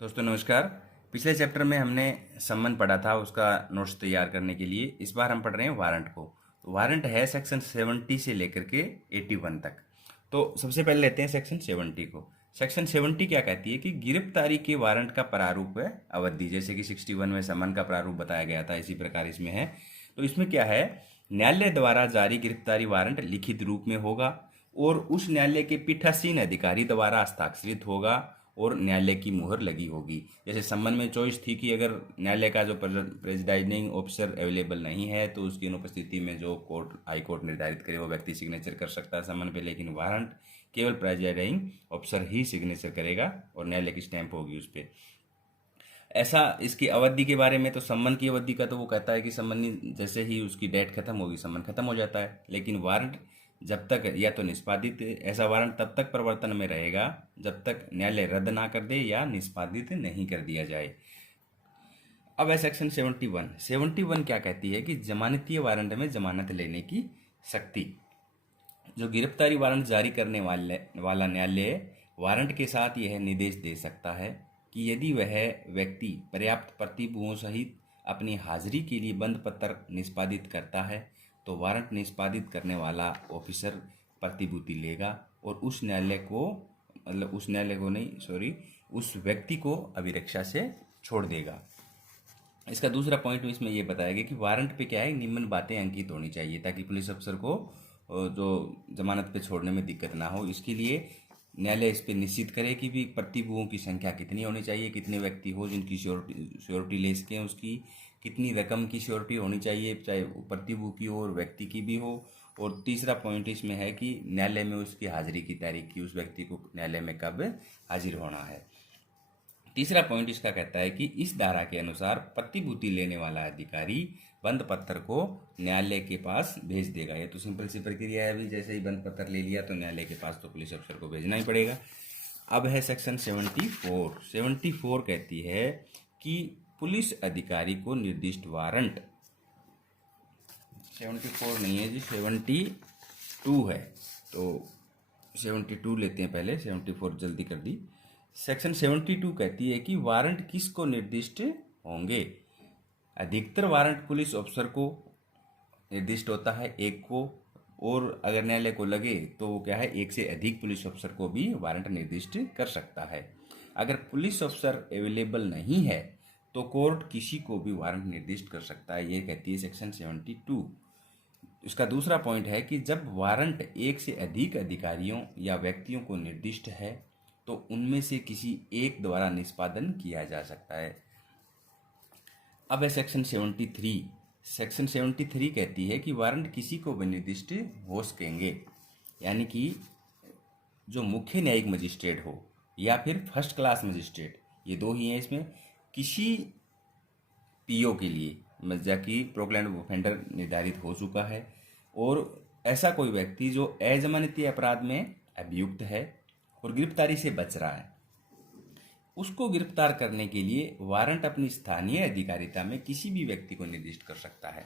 दोस्तों नमस्कार। पिछले चैप्टर में हमने सम्मन पढ़ा था, उसका नोट्स तैयार करने के लिए इस बार हम पढ़ रहे हैं वारंट को। तो वारंट है सेक्शन 70 से लेकर के 81 तक। तो सबसे पहले लेते हैं सेक्शन 70 को। सेक्शन 70 क्या कहती है कि गिरफ्तारी के वारंट का प्रारूप है अवधि, जैसे कि 61 में सम्मन का प्रारूप बताया गया था, इसी प्रकार इसमें है। तो इसमें क्या है, न्यायालय द्वारा जारी गिरफ्तारी वारंट लिखित रूप में होगा और उस न्यायालय के पीठासीन अधिकारी द्वारा हस्ताक्षरित होगा और न्यायालय की मुहर लगी होगी। जैसे सम्मन में चॉइस थी कि अगर न्यायालय का जो प्रेसिडाइजिंग ऑफिसर अवेलेबल नहीं है तो उसकी अनुपस्थिति में जो कोर्ट हाई कोर्ट निर्धारित करे वो व्यक्ति सिग्नेचर कर सकता है सम्मन पे, लेकिन वारंट केवल प्रेसिडाइंग ऑफिसर ही सिग्नेचर करेगा और न्यायालय की स्टैंप होगी उस पर। ऐसा इसकी अवधि के बारे में, तो सम्मन की अवधि का तो वो कहता है कि सम्मन जैसे ही उसकी डेट खत्म होगी सम्मन खत्म हो जाता है, लेकिन वारंट जब तक या तो निष्पादित, ऐसा वारंट तब तक प्रवर्तन में रहेगा जब तक न्यायालय रद्द ना कर दे या निष्पादित नहीं कर दिया जाए। अब है सेक्शन 71 क्या कहती है कि जमानतीय वारंट में जमानत लेने की शक्ति। जो गिरफ्तारी वारंट जारी करने वाला न्यायालय वारंट के साथ यह निर्देश दे सकता है कि यदि वह व्यक्ति पर्याप्त प्रतिभूओं सहित अपनी हाजिरी के लिए बंद पत्र निष्पादित करता है तो वारंट निष्पादित करने वाला ऑफिसर प्रतिभूति लेगा और उस व्यक्ति को अभिरक्षा से छोड़ देगा। इसका दूसरा पॉइंट इसमें यह बताया गया कि वारंट पे क्या है, निम्न बातें अंकित होनी चाहिए ताकि पुलिस अफसर को जो जमानत पे छोड़ने में दिक्कत ना हो। इसके लिए न्यायालय इस पर निश्चित करे कि भी प्रतिभूओं की संख्या कितनी होनी चाहिए, कितने व्यक्ति हो जिनकी श्योरिटी ले सकें, उसकी कितनी रकम की श्योरिटी होनी चाहिए, चाहे प्रतिभू की हो और व्यक्ति की भी हो। और तीसरा पॉइंट इसमें है कि न्यायालय में उसकी हाजिरी की तारीख की, उस व्यक्ति को न्यायालय में कब हाजिर होना है। तीसरा पॉइंट इसका कहता है कि इस धारा के अनुसार प्रतिभूति लेने वाला अधिकारी बंद पत्र को न्यायालय के पास भेज देगा। ये तो सिंपल सी प्रक्रिया है, अभी जैसे ही बंद पत्र ले लिया तो न्यायालय के पास तो पुलिस अफसर को भेजना ही पड़ेगा। अब है सेक्शन 74 कहती है कि पुलिस अधिकारी को निर्दिष्ट वारंट, 74 नहीं है जी, 72 है, तो 72 लेते हैं पहले, 74 जल्दी कर दी। सेक्शन 72 कहती है कि वारंट किसको निर्दिष्ट होंगे। अधिकतर वारंट पुलिस अफसर को निर्दिष्ट होता है, एक को, और अगर न्यायालय को लगे तो वो क्या है, एक से अधिक पुलिस अफसर को भी वारंट निर्दिष्ट कर सकता है। अगर पुलिस अफसर अवेलेबल नहीं है तो कोर्ट किसी को भी वारंट निर्दिष्ट कर सकता है, ये कहती है सेक्शन 72। इसका दूसरा पॉइंट है कि जब वारंट एक से अधिक अधिकारियों या व्यक्तियों को निर्दिष्ट है तो उनमें से किसी एक द्वारा निष्पादन किया जा सकता है। अब है सेक्शन 73 कहती है कि वारंट किसी को भी निर्दिष्ट हो सकेंगे, यानी कि जो मुख्य न्यायिक मजिस्ट्रेट हो या फिर फर्स्ट क्लास मजिस्ट्रेट, ये दो ही हैं इसमें। किसी पीओ के लिए जबकि प्रोक्लेम्ड ऑफेंडर निर्धारित हो चुका है और ऐसा कोई व्यक्ति जो अजमानती अपराध में अभियुक्त है और गिरफ्तारी से बच रहा है, उसको गिरफ्तार करने के लिए वारंट अपनी स्थानीय अधिकारिता में किसी भी व्यक्ति को निर्दिष्ट कर सकता है।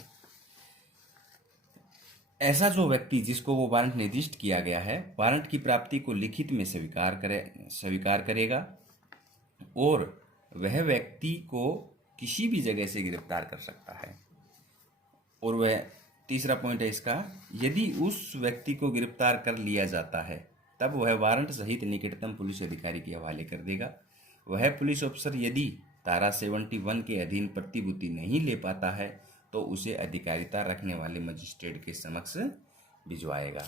ऐसा जो व्यक्ति जिसको वो वारंट निर्दिष्ट किया गया है, वारंट की प्राप्ति को लिखित में स्वीकार करेगा और वह व्यक्ति को किसी भी जगह से गिरफ्तार कर सकता है। और वह तीसरा पॉइंट है इसका, यदि उस व्यक्ति को गिरफ्तार कर लिया जाता है तब वह वारंट सहित निकटतम पुलिस अधिकारी के हवाले कर देगा। वह पुलिस अफसर यदि धारा 71 के अधीन प्रतिभूति नहीं ले पाता है तो उसे अधिकारिता रखने वाले मजिस्ट्रेट के समक्ष भिजवाएगा।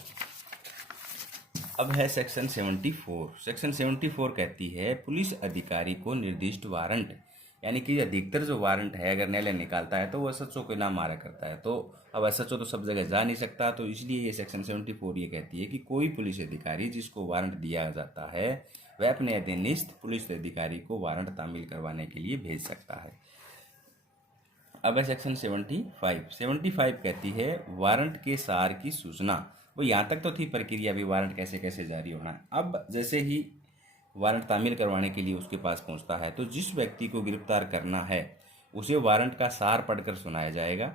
अब है सेक्शन 74 कहती है पुलिस अधिकारी को निर्दिष्ट वारंट, यानी कि अधिकतर जो वारंट है अगर न्यायालय निकालता है तो वो एसएचओ के नाम मारा करता है, तो अब एसएचओ तो सब जगह जा नहीं सकता, तो इसलिए ये सेक्शन 74 ये कहती है कि कोई पुलिस अधिकारी जिसको वारंट दिया जाता है वह अपने अधीनस्थ पुलिस अधिकारी को वारंट तामील करवाने के लिए भेज सकता है। अब है सेक्शन 75 कहती है वारंट के सार की सूचना। वो यहाँ तक तो थी प्रक्रिया भी, वारंट कैसे कैसे जारी होना है। अब जैसे ही वारंट तामील करवाने के लिए उसके पास पहुंचता है तो जिस व्यक्ति को गिरफ्तार करना है उसे वारंट का सार पढ़कर सुनाया जाएगा,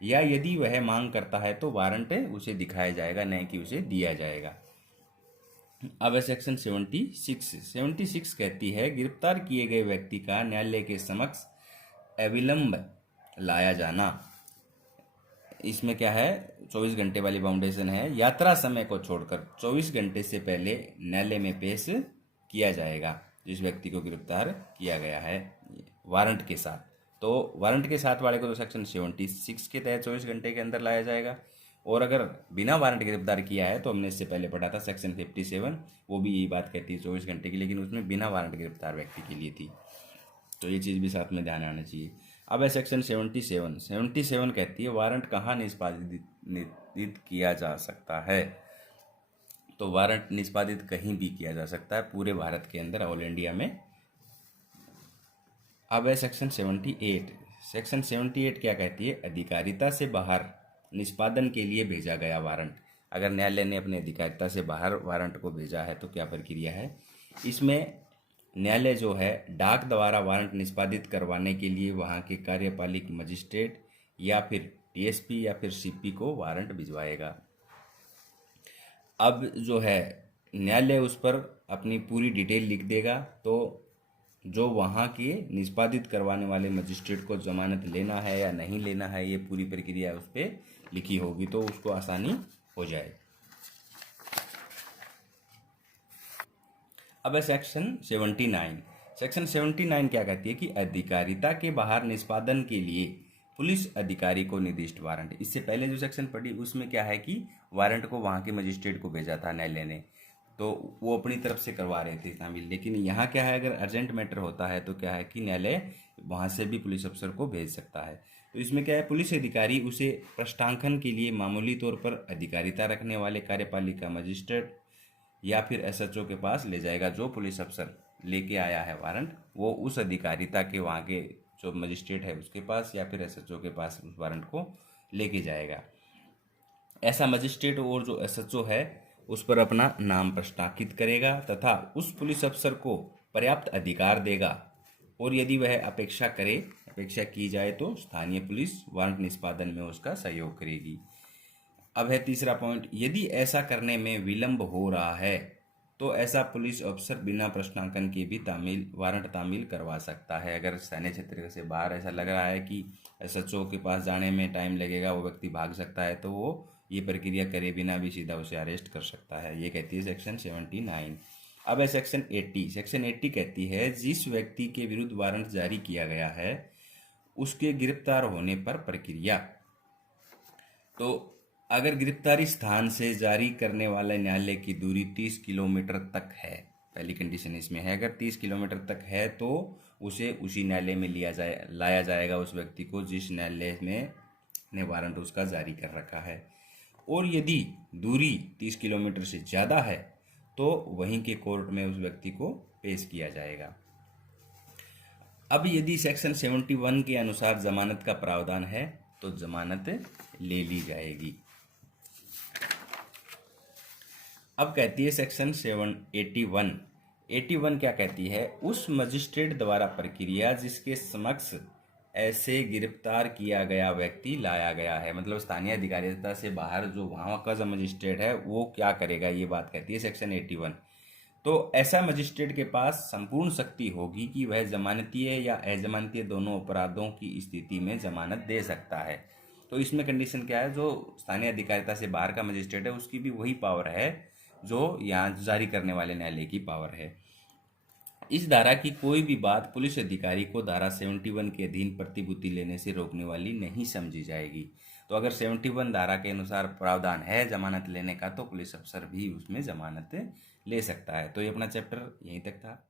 या यदि वह मांग करता है तो वारंट उसे दिखाया जाएगा, नहीं कि उसे दिया जाएगा। अब है सेक्शन 76 कहती है गिरफ्तार किए गए व्यक्ति का न्यायालय के समक्ष अविलंब लाया जाना। इसमें क्या है, 24 घंटे वाली बाउंडेशन है। यात्रा समय को छोड़कर 24 घंटे से पहले न्यायालय में पेश किया जाएगा जिस व्यक्ति को गिरफ्तार किया गया है वारंट के साथ। तो वारंट के साथ वाले को तो सेक्शन 76 के तहत 24 घंटे के अंदर लाया जाएगा, और अगर बिना वारंट गिरफ्तार किया है तो हमने इससे पहले पढ़ा था सेक्शन 57, वो भी यही बात कहती है 24 घंटे की, लेकिन उसमें बिना वारंट गिरफ्तार व्यक्ति के लिए थी। तो ये चीज़ भी साथ में ध्यान आना चाहिए। अब है सेक्शन 77 कहती है वारंट कहाँ निष्पादित किया जा सकता है। तो वारंट निष्पादित कहीं भी किया जा सकता है पूरे भारत के अंदर, ऑल इंडिया में। अब है सेक्शन 78 क्या कहती है, अधिकारिता से बाहर निष्पादन के लिए भेजा गया वारंट। अगर न्यायालय ने अपने अधिकारिता से बाहर वारंट को भेजा है तो क्या प्रक्रिया है। इसमें न्यायालय जो है डाक द्वारा वारंट निष्पादित करवाने के लिए वहाँ के कार्यपालिक मजिस्ट्रेट या फिर टीएसपी या फिर सीपी को वारंट भिजवाएगा। अब जो है न्यायालय उस पर अपनी पूरी डिटेल लिख देगा, तो जो वहाँ के निष्पादित करवाने वाले मजिस्ट्रेट को जमानत लेना है या नहीं लेना है, ये पूरी प्रक्रिया उस पर लिखी होगी तो उसको आसानी हो जाए। अब है सेक्शन 79 क्या कहती है कि अधिकारिता के बाहर निष्पादन के लिए पुलिस अधिकारी को निर्दिष्ट वारंट। इससे पहले जो सेक्शन पढ़ी उसमें क्या है कि वारंट को वहाँ के मजिस्ट्रेट को भेजा था न्यायालय ने, तो वो अपनी तरफ से करवा रहे थे शामिल। लेकिन यहाँ क्या है, अगर अर्जेंट मैटर होता है तो क्या है कि न्यायालय वहाँ से भी पुलिस अफसर को भेज सकता है। तो इसमें क्या है, पुलिस अधिकारी उसे प्रश्नांकन के लिए मामूली तौर पर अधिकारिता रखने वाले कार्यपालिका मजिस्ट्रेट या फिर एसएचओ के पास ले जाएगा। जो पुलिस अफसर लेके आया है वारंट वो उस अधिकारिता के वहाँ के जो मजिस्ट्रेट है उसके पास या फिर एसएचओ के पास उस वारंट को लेके जाएगा। ऐसा मजिस्ट्रेट और जो एसएचओ है उस पर अपना नाम प्रश्नांकित करेगा तथा उस पुलिस अफसर को पर्याप्त अधिकार देगा, और यदि वह अपेक्षा की जाए तो स्थानीय पुलिस वारंट निष्पादन में उसका सहयोग करेगी। अब है तीसरा पॉइंट, यदि ऐसा करने में विलंब हो रहा है तो ऐसा पुलिस अफसर बिना प्रश्नांकन के भी वारंट तामील करवा सकता है। अगर सैन्य क्षेत्र से बाहर ऐसा लग रहा है कि एसएचओ के पास जाने में टाइम लगेगा, वो व्यक्ति भाग सकता है, तो वो ये प्रक्रिया करे बिना भी सीधा उसे अरेस्ट कर सकता है। ये कहती है सेक्शन 79। अब है सेक्शन 80 कहती है जिस व्यक्ति के विरुद्ध वारंट जारी किया गया है उसके गिरफ्तार होने पर प्रक्रिया। तो अगर गिरफ्तारी स्थान से जारी करने वाले न्यायालय की दूरी 30 किलोमीटर तक है, पहली कंडीशन इसमें है, अगर 30 किलोमीटर तक है तो उसे उसी न्यायालय में लाया जाएगा उस व्यक्ति को जिस न्यायालय में ने वारंट उसका जारी कर रखा है। और यदि दूरी 30 किलोमीटर से ज़्यादा है तो वहीं के कोर्ट में उस व्यक्ति को पेश किया जाएगा। अब यदि सेक्शन 71 के अनुसार जमानत का प्रावधान है तो जमानत ले ली जाएगी। अब कहती है सेक्शन 81 क्या कहती है, उस मजिस्ट्रेट द्वारा प्रक्रिया जिसके समक्ष ऐसे गिरफ्तार किया गया व्यक्ति लाया गया है, मतलब स्थानीय अधिकारिता से बाहर जो वहाँ का जो मजिस्ट्रेट है वो क्या करेगा, ये बात कहती है सेक्शन 81। तो ऐसा मजिस्ट्रेट के पास संपूर्ण शक्ति होगी कि वह जमानतीय या अजमानतीय दोनों अपराधों की स्थिति में जमानत दे सकता है। तो इसमें कंडीशन क्या है, जो स्थानीय अधिकारिता से बाहर का मजिस्ट्रेट है उसकी भी वही पावर है जो यहाँ जारी करने वाले न्यायालय की पावर है। इस धारा की कोई भी बात पुलिस अधिकारी को धारा 71 के अधीन प्रतिभूति लेने से रोकने वाली नहीं समझी जाएगी। तो अगर 71 धारा के अनुसार प्रावधान है जमानत लेने का तो पुलिस अफसर भी उसमें जमानत ले सकता है। तो ये अपना चैप्टर यहीं तक था।